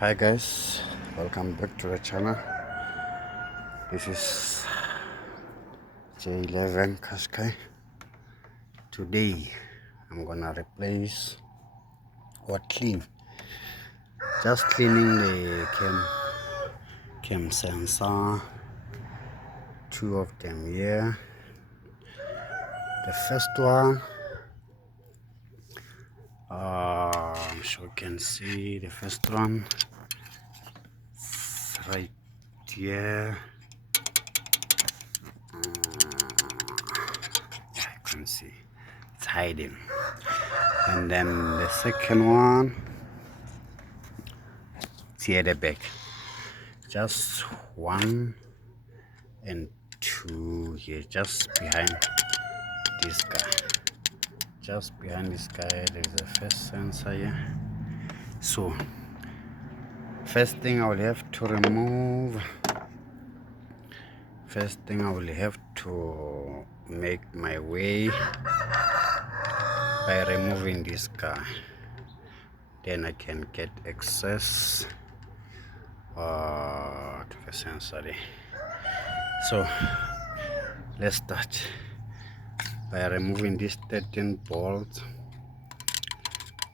Hi guys, welcome back to the channel. This is J11 Qhashqai. Today I'm gonna replace or clean, just cleaning the cam sensor, two of them here. The first one, I'm sure you can see the first one. It's right here. Yeah, I can see it's hiding. And then the second one, it's here at the back. Just one and two here, just behind this guy. Just behind this guy, there's a first sensor here. So, first thing I will have to remove. First thing I will have to make my way by removing this guy. Then I can get access to the sensor there. So let's start by removing this 13 bolt,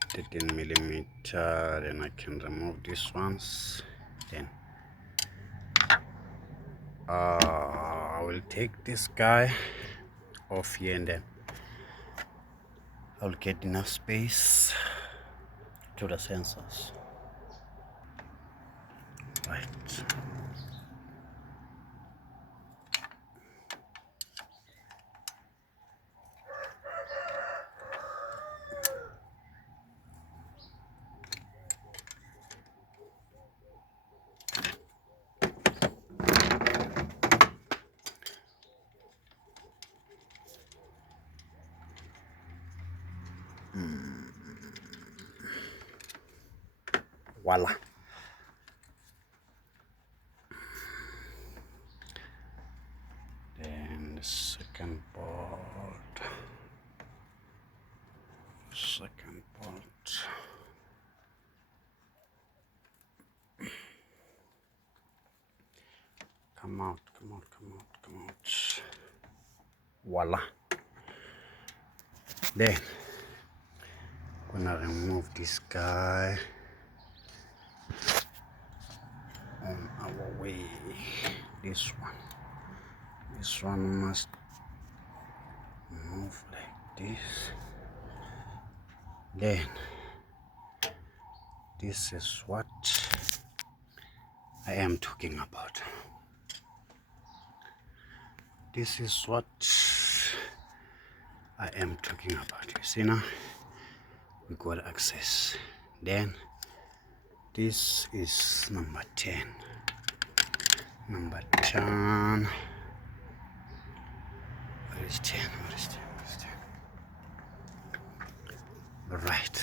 13 millimeter. Then I can remove these ones. Then I will take this guy off here, and then I'll get enough space to the sensors. Right. Voila. Then the second bolt. Second bolt. Come out, come out, come out, come out. Voila. Then gonna remove this guy on our way. This one must move like this. Then this is what I am talking about. This is what I am talking about. You see now, we got access. Then this is number 10. Number 10. Where is 10? Where is 10? Where is 10? Right.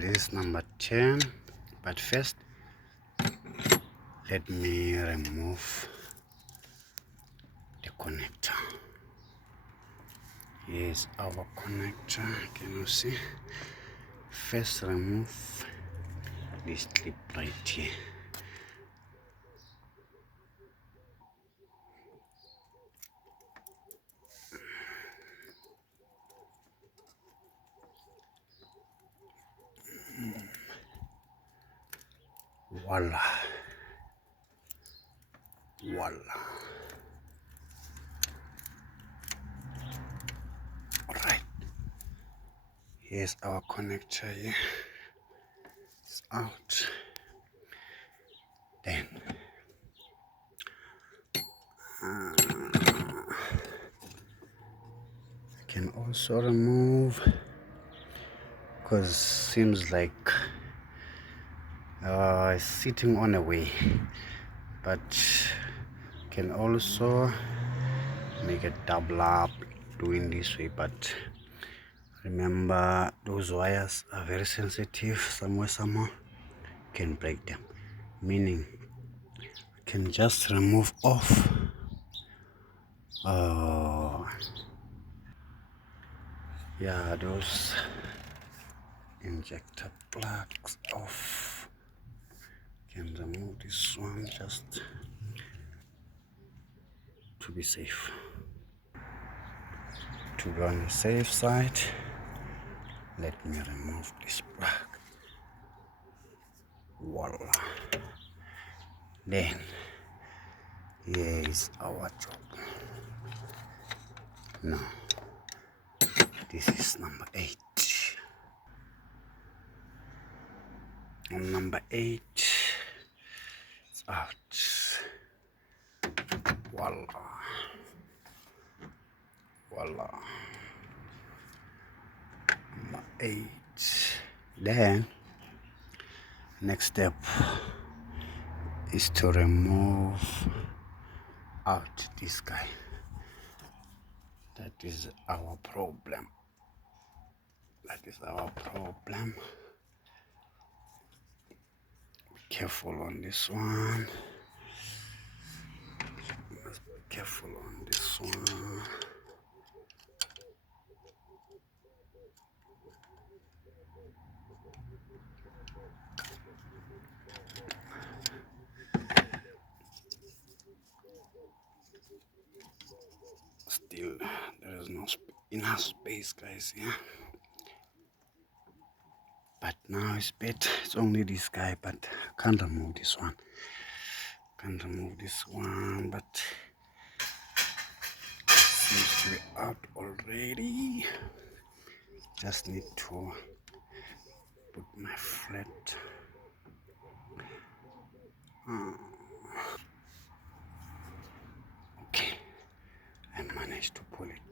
This is number 10. But first, let me remove the connector. Here's our connector. Can you see? First, remove this clip right here. Voila. Voila. Alright. Here's our connector here. It's out. Then I can also remove, because seems like it's sitting on a way, but can also make a double up doing this way. But remember, those wires are very sensitive. Somehow can break them, meaning I can just remove off yeah, those injector plugs off. Can remove this one just to be safe. To be on the safe side, let me remove this plug. Voila. Then here is our job. Now this is number 8. On number 8, it's out. Voila. Voila. Number 8. Then next step is to remove out this guy. That is our problem. That is our problem. Be careful on this one. Must be careful on this one. Still, there is no enough space, guys. Yeah. But now it's better. It's only this guy, but I can't remove this one. Can't remove this one, but seems to be out already. Just need to put my flat. Okay, I managed to pull it.